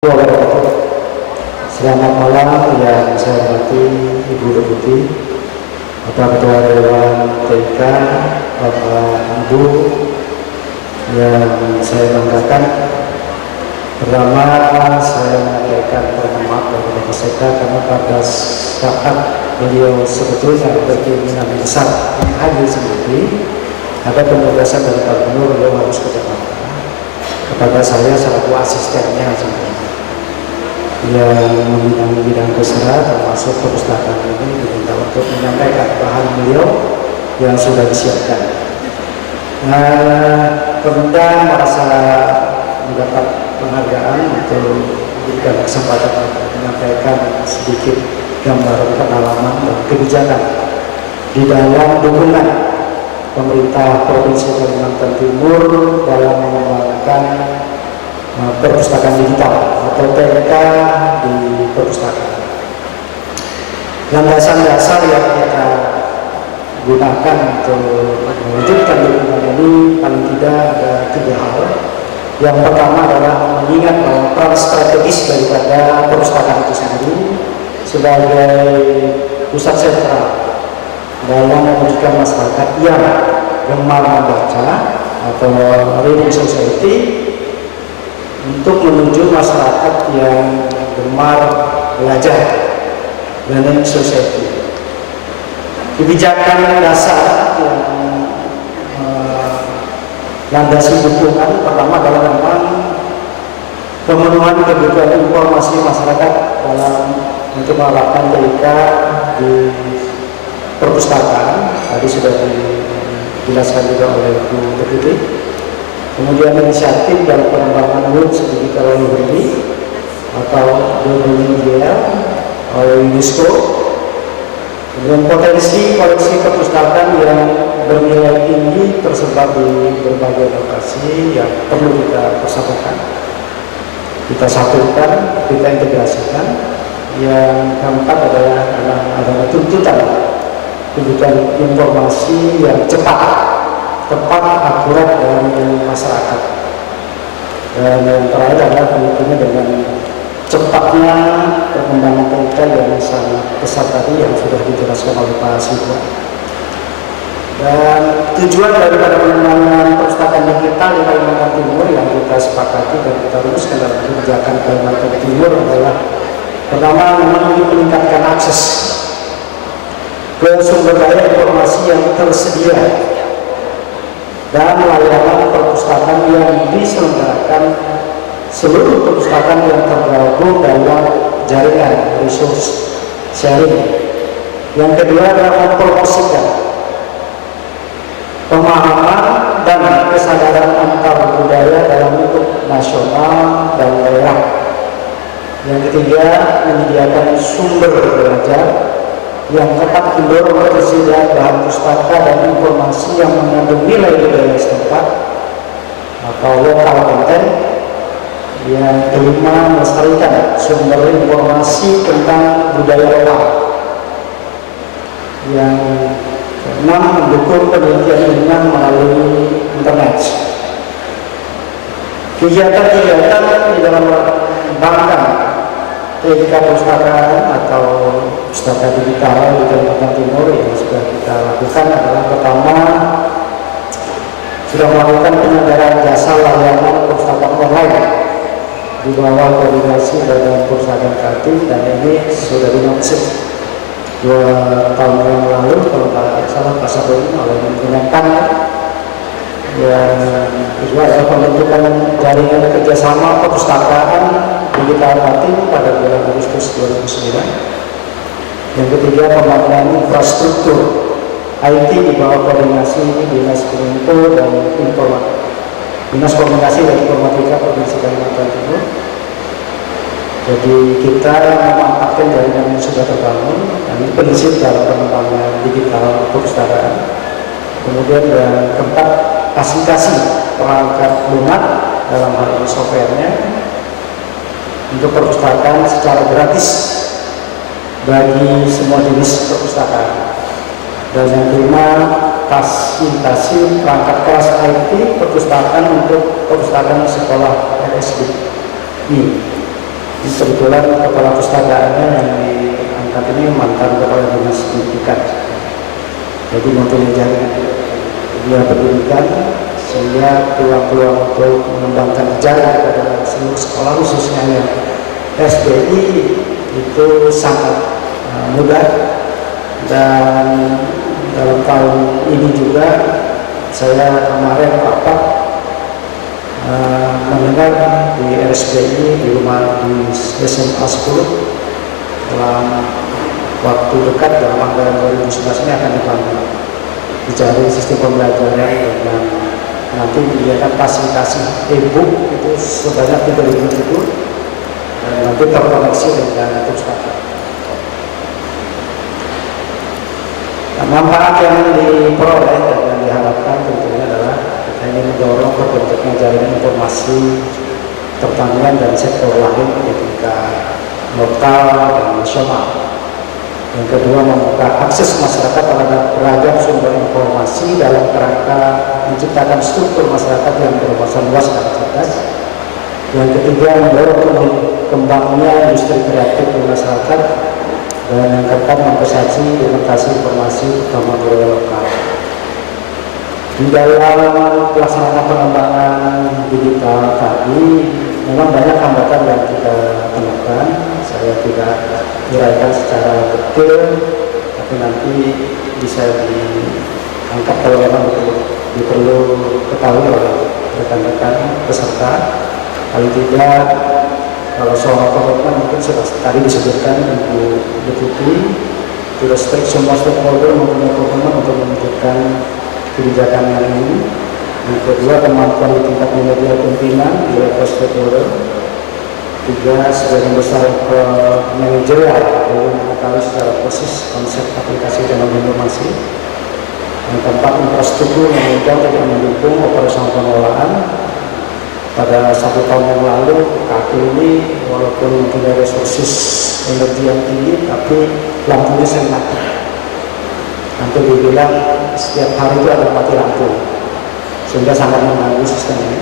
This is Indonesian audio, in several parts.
Wabarakatuh. Selamat malam yang saya hormati Ibu Deputi, Bapak Ketua Dewan TK, Bapak Ibu yang saya banggakan. Pertama, saya menyampaikan permohonan maaf kepada Bapak Sekda karena pada saat beliau sebetulnya berkeinginan besar hadir sendiri, ada penugasan dari Pak Gubernur, beliau harus ke Jakarta. Kepada saya selaku asistennya sebenarnya yang membimbing bidang kesera termasuk perpustakaan ini diminta untuk menyampaikan bahan beliau yang sudah disiapkan. Kemudian merasa mendapat penghargaan untuk diberikan kesempatan untuk menyampaikan sedikit gambaran pengalaman dan kebijakan di dalam dukungan pemerintah Provinsi Kalimantan Timur dalam mengembangkan perpustakaan digital atau PK di perpustakaan. Landasan dasar yang kita gunakan untuk mewujudkan dukungan ini paling tidak ada 3 hal. Yang pertama adalah mengingat bahwa peran strategis daripada perpustakaan itu sendiri sebagai pusat sentral dalam mewujudkan masyarakat yang gemar membaca atau reading society untuk menuju masyarakat yang gemar belajar, learning society. Kebijakan dasar yang landasi dukungan pertama adalah memang pemenuhan kebutuhan informasi masyarakat dalam untuk melakukan TK di perpustakaan. Tadi sudah dijelaskan juga oleh Bu Deputi. Kemudian inisiatif dan pengembangan World Digital Library atau WDL oleh UNESCO. Kemudian potensi koleksi perpustakaan yang bernilai tinggi tersebar di berbagai lokasi yang perlu kita persatukan, kita satukan, kita integrasikan. Yang keempat adalah adanya tuntutan kebutuhan informasi yang cepat, tepat, akurat dari masyarakat. Dan yang terakhir adalah tentunya dengan cepatnya perkembangan TK yang sangat pesat tadi yang sudah dijelaskan oleh Pak Sidwa. Dan tujuan daripada pengembangan perpustakaan digital di Kalimantan Timur yang kita sepakati dan kita rumuskan dalam kebijakan Kalimantan Timur adalah pertama memang ingin meningkatkan akses ke sumber daya informasi yang tersedia dan layanan perpustakaan yang diselenggarakan seluruh perpustakaan yang tergabung dalam jaringan resource sharing. Yang kedua adalah mempromosikan pemahaman dan kesadaran antar budaya dalam lingkup nasional dan daerah. Yang ketiga, menyediakan sumber belajar yang tepat mendorong ketersediaan bahan pustaka dan informasi yang mengandung nilai budaya setempat atau lokal content. Yang kelima, melestarikan sumber informasi tentang budaya lokal. Yang keenam, mendukung penelitian ilmiah melalui internet. Kegiatan-kegiatan di dalam mengembangkan TK perpustakaan atau pustaka digital di Kalimantan Timur yang sudah kita lakukan adalah pertama, sudah melakukan penyelenggaraan jasa layanan perpustakaan online di bawah koordinasi Badan Perpustakaan Kreatif, dan ini sudah dilaunching 2 tahun yang lalu kalau tidak salah Pak Sabun oleh Menpan. Yang kedua adalah pembentukan jaringan kerjasama perpustakaan digital Kaltim pada bulan Agustus 2009. Yang ketiga, pembangunan infrastruktur IT di bawah koordinasi Dinas Kominfo dan Dinas Komunikasi dan Informatika Provinsi Kalimantan Timur. Jadi kita memanfaatkan jaringan yang sudah terbangun dan ini prinsip dalam pengembangan digital perpustakaan. Kemudian yang keempat, fasilitasi perangkat lunak dalam hal ini softwarenya untuk perpustakaan secara gratis bagi semua jenis perpustakaan. Dan yang kelima, fasilitasi perangkat kelas IT perpustakaan untuk perpustakaan sekolah RSD. Ini kebetulan kepala pustakaannya yang diangkat ini mantan kepala dinas pendidikan. Jadi mempunyai jaringan dia berdirikan sehingga peluang-peluang untuk mengembangkan jarak pada seluruh sekolah khususnya yang SBI itu sangat mudah. Dan dalam tahun ini juga saya kemarin rapat mendengar di RSBI di rumah di SMA 10 dalam waktu dekat dalam anggaran 2011 ini akan dibangun dicari sistem pembelajaran dan nanti menyediakan fasilitasi e-book itu sebanyak 3.000 buku dan nanti terkoneksi dengan pustaka. Nah, manfaat yang diperoleh dan yang diharapkan tentunya adalah kita ingin mendorong terbentuknya jaringan informasi pertanian dan sektor lain di tingkat lokal dan nasional. Yang kedua, membuka akses masyarakat terhadap beragam sumber informasi dalam kerangka menciptakan struktur masyarakat yang berwawasan luas dan cerdas. Yang ketiga, mendorong kembangnya industri kreatif di masyarakat. Dan yang keempat, memfasilitasi implementasi informasi utama budaya lokal. Di dalam pelaksanaan pengembangan digital tadi, memang banyak hambatan yang kita temukan. Saya tidak uraikan secara detail, tapi nanti bisa diangkat kalau memang perlu ketahui oleh rekan-rekan peserta. Paling tidak, kalau soal komitmen mungkin sudah tadi disebutkan Ibu Deputi, sudah semua stakeholder mempunyai komitmen untuk menunjukkan kebijakan yang ini. Yang kedua, kemampuan di tingkat media pimpinan di level stakeholder. Tiga, sebagian besar ke manajerial belum mengetahui secara persis konsep aplikasi teknologi informasi. Yang keempat, infrastruktur yang tidak mendukung operasional pengelolaan. Pada 1 tahun yang lalu, KAP ini walaupun mempunyai resources energi yang tinggi, tapi lampunya sering mati. Hampir dibilang setiap hari itu ada mati lampu, sehingga sangat mengganggu sistem ini.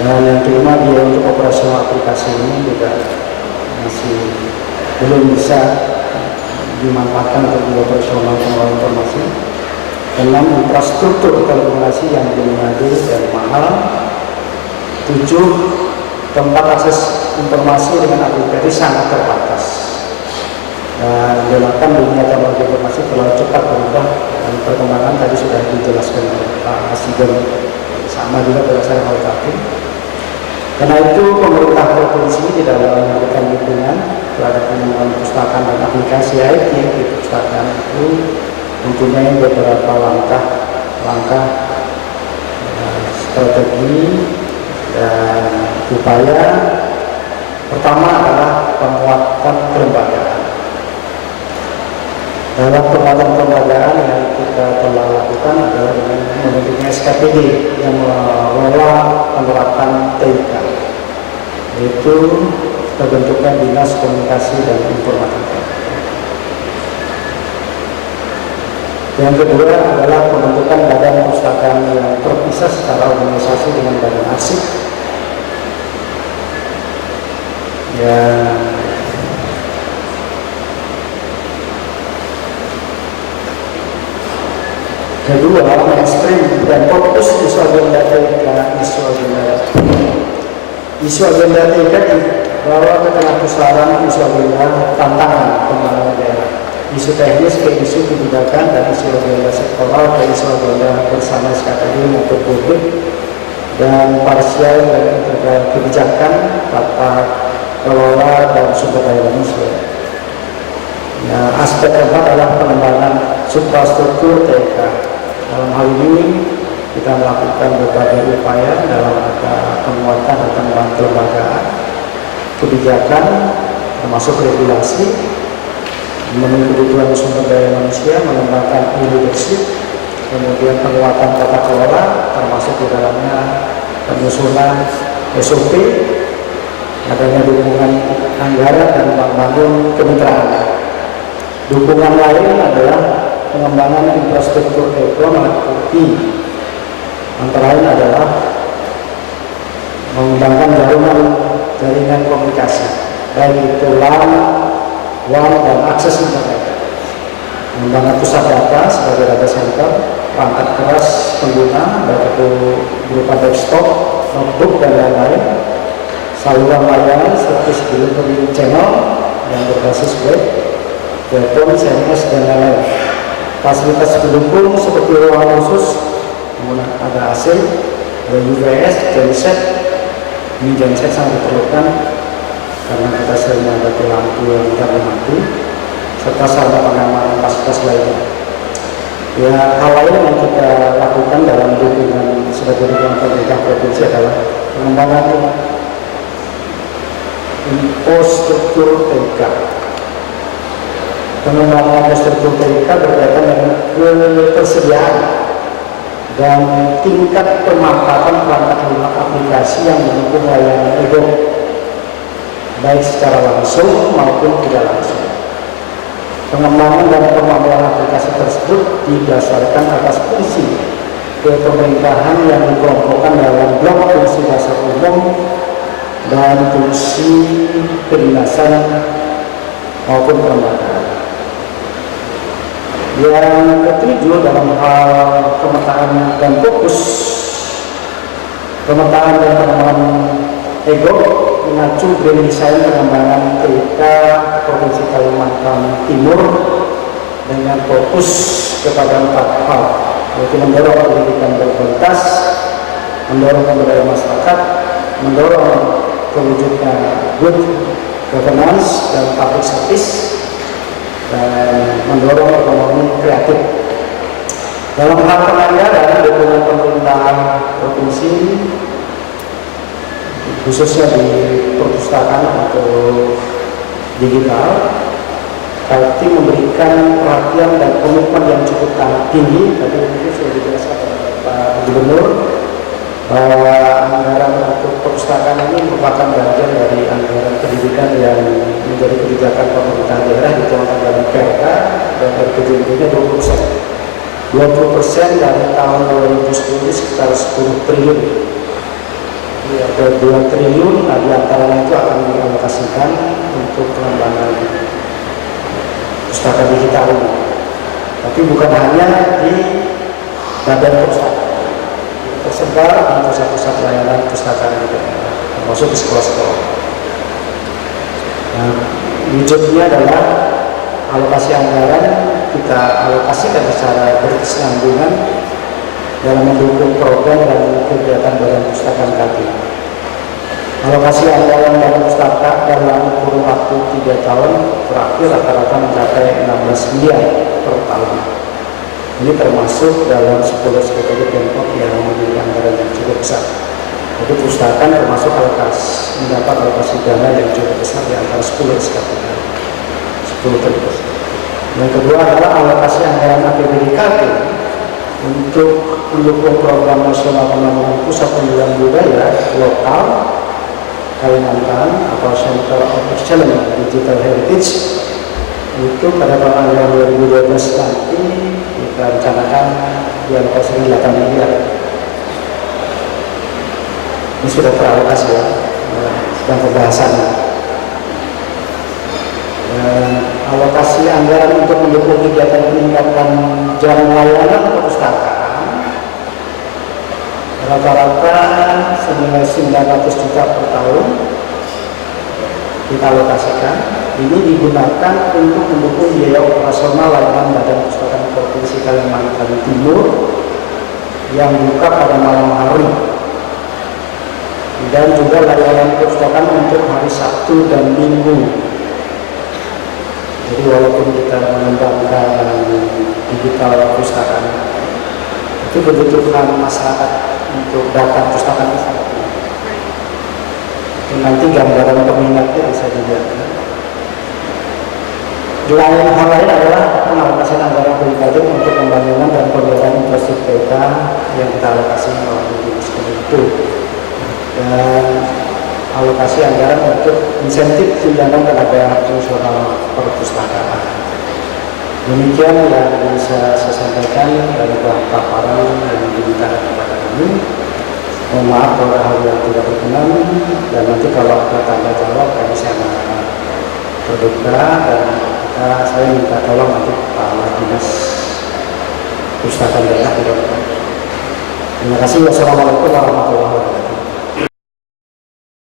Dan yang kelima, biaya untuk operasional aplikasi ini juga masih belum bisa dimanfaatkan untuk operasional pengelolaan informasi. 6, infrastruktur telekomunikasi yang belum dan mahal. 7, tempat akses informasi dengan aplikasi sangat terbatas. Dan 8, dunia teknologi informasi terlalu cepat berubah dan perkembangan tadi sudah dijelaskan oleh Pak Asiden, sama juga berdasarkan oleh KAP. Karena itu pemerintah provinsi di dalam memberikan dukungan terhadap pengembangan perpustakaan dan aplikasi IT di perpustakaan itu mempunyai beberapa langkah strategi dan upaya. Pertama adalah penguatan kelembagaan. Dalam penguatan kelembagaan yang kita telah lakukan adalah dengan membentuknya SKPD yang mengelola penerapan TIK, yaitu terbentuknya Dinas Komunikasi dan Informatika. Yang kedua adalah pembentukan badan perpustakaan yang terpisah secara organisasi dengan badan arsip. Kedua, mainstream dan fokus isu agenda TIK, isu agenda TIK dibawa ke tengah pusaran isu agenda tantangan pembangunan daerah. Isu teknis ke isu kebijakan dan isu agenda sektoral ke isu agenda bersama SKPD maupun publik dan parsial dan integral kebijakan, tata kelola dan sumber daya manusia. Nah, aspek keempat adalah pengembangan suprastruktur TIK. Dalam hal ini kita melakukan berbagai upaya dalam rangka penguatan dan pengembangan kelembagaan, kebijakan termasuk regulasi, memenuhi kebutuhan sumber daya manusia, mengembangkan e-leadership, kemudian penguatan tata kelola, termasuk di dalamnya penyusunan SOP, adanya dukungan anggaran dan membangun kemitraan. Dukungan lain adalah pengembangan infrastruktur ekonomi, antara lain adalah mengembangkan jaringan jaringan komunikasi, baik itu LAN, WAN, dan akses internet. Mengembangkan pusat data sebagai data center, perangkat keras pengguna, baik itu berupa desktop, notebook, dan lain-lain, saluran layanan service delivery channel yang berbasis web, telepon, SMS, dan lain-lain. Fasilitas pendukung seperti ruangan khusus, ada AC, ada UVS, genset. Ini genset sangat diperlukan karena kita sering menghadapi lampu yang tidak mati, serta sarana pengamanan fasilitas lainnya. Ya, hal lain yang kita lakukan dalam dukungan sebagai dukungan pemerintah provinsi adalah pengembangan infrastruktur TK. Pengembangan infrastruktur TK berkaitan dengan ketersediaan dan tingkat pemanfaatan perangkat lunak aplikasi yang mendukung layanan e-gov, baik secara langsung maupun tidak langsung. Pengembangan dan pemakaian aplikasi tersebut didasarkan atas fungsi kepemerintahan yang dikelompokkan dalam blok fungsi dasar umum dan fungsi kedinasan maupun kelembagaan. Yang ketujuh, dalam hal pemetaan dan fokus pemetaan dan pengembangan e-gov mengacu grand design pengembangan TK Provinsi Kalimantan Timur dengan fokus kepada 4 hal, yaitu mendorong pendidikan berkualitas, mendorong pemberdayaan masyarakat, mendorong terwujudnya good governance dan public service, dan mendorong ekonomi kreatif. Dalam hal penganggaran, dukungan pemerintah provinsi khususnya di perpustakaan atau digital, berarti memberikan perhatian dan komitmen yang cukup tinggi. Tadi mungkin sudah dijelaskan oleh Pak Gubernur bahwa anggaran untuk perpustakaan ini merupakan bagian dari anggaran pendidikan yang menjadi kebijakan pemerintah daerah dituangkan dalam Perda, dan RPJMD-nya 20%. 20% dari tahun 2010 sekitar 10 triliun. Ada 2 triliun, nah diantaranya itu akan dialokasikan untuk pengembangan pustaka digital ini. Tapi bukan hanya di badan pustaka, tersebar di pusat-pusat layanan pustaka juga, termasuk di sekolah-sekolah. Nah, wujudnya adalah alokasi anggaran kita alokasikan secara berkesinambungan dalam mendukung program dan kegiatan badan pustaka Kaltim. Alokasi anggaran badan pustaka dalam kurun waktu 3 tahun terakhir rata-rata mencapai 16 miliar per tahun. Ini termasuk dalam 10 SKPD Pemkot yang memiliki anggaran yang cukup besar. Jadi pustaka termasuk mendapat alokasi dana yang cukup besar di antara 10 SKPD. 10 triliun. Yang kedua adalah alokasi anggaran APBD Kaltim untuk mendukung program nasional pembangunan pusat pembelajaran budaya lokal Kalimantan atau Center of Excellence Digital Heritage. Itu pada tahun anggaran 2012 nanti kita rencanakan dialokasikan 8 miliar. Ini sudah teralokasi ya, sedang pembahasan. Alokasi anggaran untuk mendukung kegiatan peningkatan jam layanan perpustakaan rata-rata senilai 900 juta per tahun kita alokasikan. Ini digunakan untuk mendukung biaya operasional layanan Badan Pustaka Provinsi Kalimantan Timur yang buka pada malam hari, dan juga layanan perpustakaan untuk hari Sabtu dan Minggu. Jadi walaupun kita mengembangkan digital perpustakaan, itu kebutuhan masyarakat untuk data perpustakaan sangat tinggi. Itu nanti gambaran peminatnya bisa dilihat. Hal lain adalah pengalokasian anggaran pribadi untuk pembangunan dan pemeliharaan infrastruktur yang kita alokasi melalui dinas itu, dan alokasi anggaran untuk insentif tunjangan tenaga fungsional perpustakaan. Demikian yang bisa saya sampaikan dari paparan yang diminta kepada kami. Mohon maaf kalau ada hal yang tidak berkenan, dan nanti kalau ada tanda jawab kami sangat terbuka, dan saya minta tolong nanti Pak Dinas Pustaka Daerah. Terima kasih. Wassalamualaikum warahmatullahi wabarakatuh.